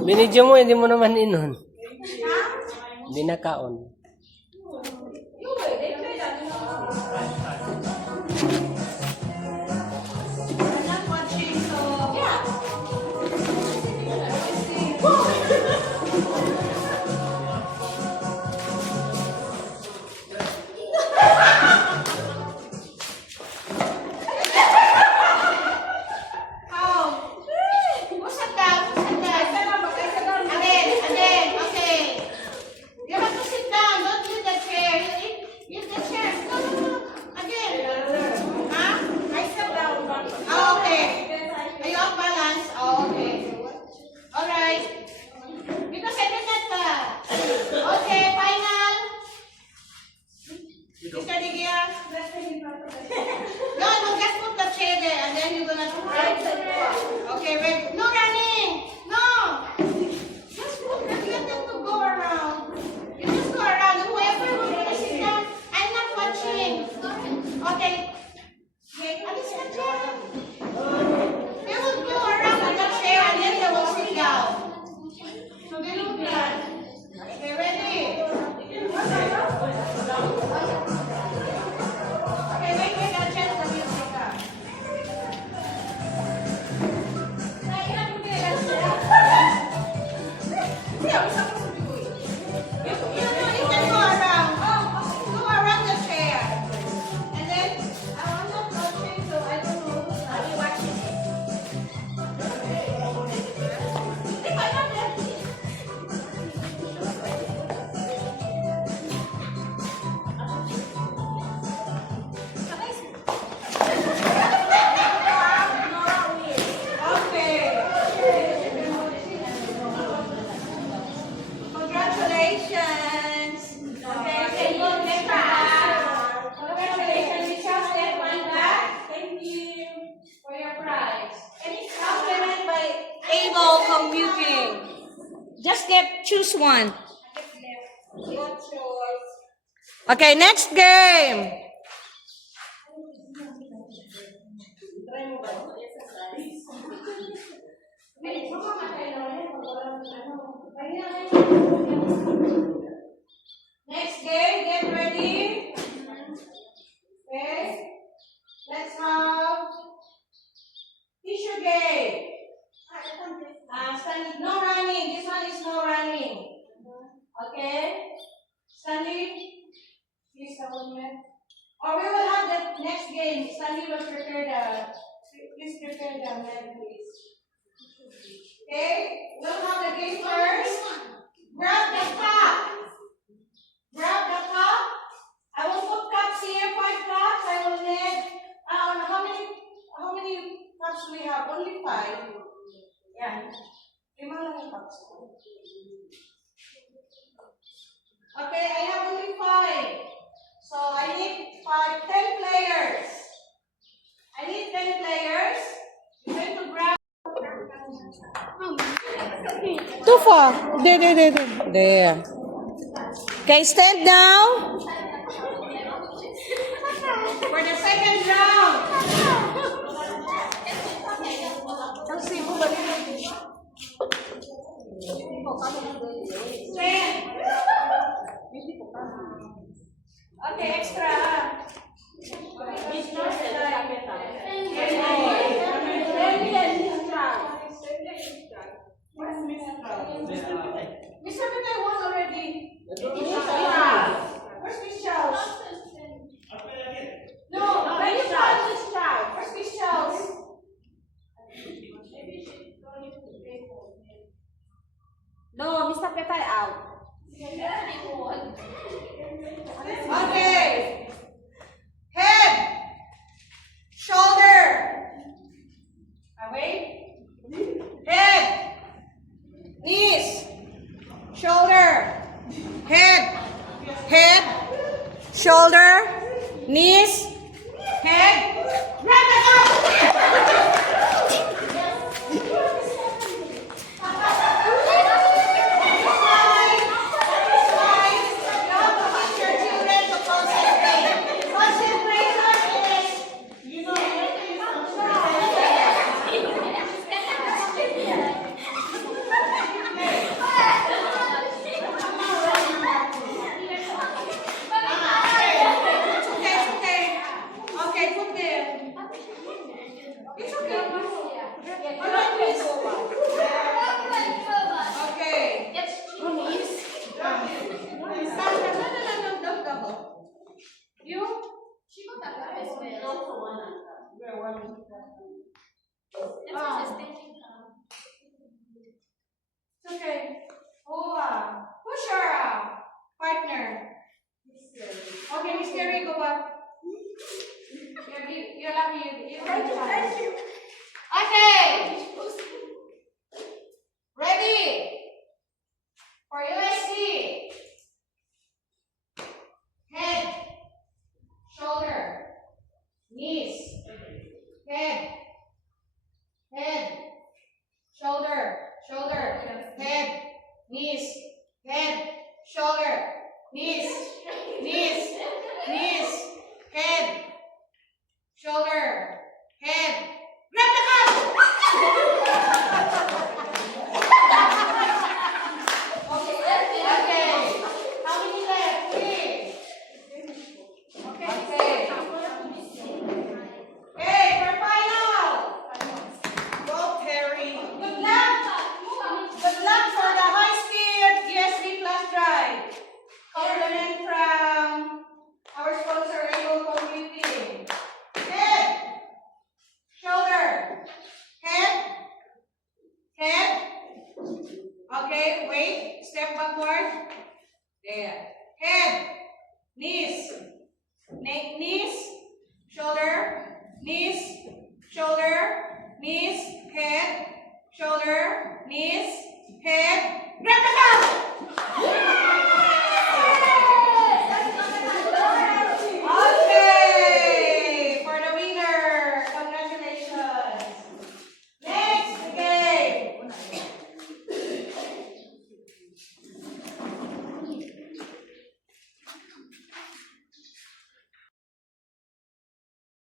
Binidyo mo, hindi mo naman inon. Hindi nakaon. Choose one. Okay, next game. Next game, get ready. Okay, let's have tissue game. Stanley, no running. This one is no running. Okay? Stanley, please come with. Or we will have the next game. Stanley will please prepare the mat, please. Okay? We'll have the game first. Grab the cup. Grab the cup. I will put cups here, 5 cups. I will need, how many cups do we have? Only 5. Yeah. Okay, I have only 5. So I need 10 players. I need 10 players. You're going to grab. Too far. There. Okay, stand now. For the second round. Okay, extra. Mr. Peter won already. Where's Miss Charles? No, where's Miss Charles? Where's Miss Charles? No, Mr. Peter out. Okay. Head. Shoulder. Away. Head. Knees. Shoulder. Head. Head. Shoulder. Knees. Head. Grab it up. Concentrate on this. It's okay. Alright, please. Okay. Stand up. No, don't double. You? It's okay. Who's your partner? Okay, Miss Terry, go back. You're lucky you have a chance. Okay. Ready? For USC. Head, shoulder, knees, head, shoulder, head, knees, shoulder, knees, head, shoulder, head. Grab the cup! Okay. How many left? 3. Okay. Hey, for final. Go, Terry. Good luck. Good luck for the high-speed USB flash drive. Compliment from our sponsor, Able Computing. Head, shoulder, head. Okay, wait. Step backward. There. Head, knees, shoulder, knees, head, shoulder, knees, head. Grab the cup!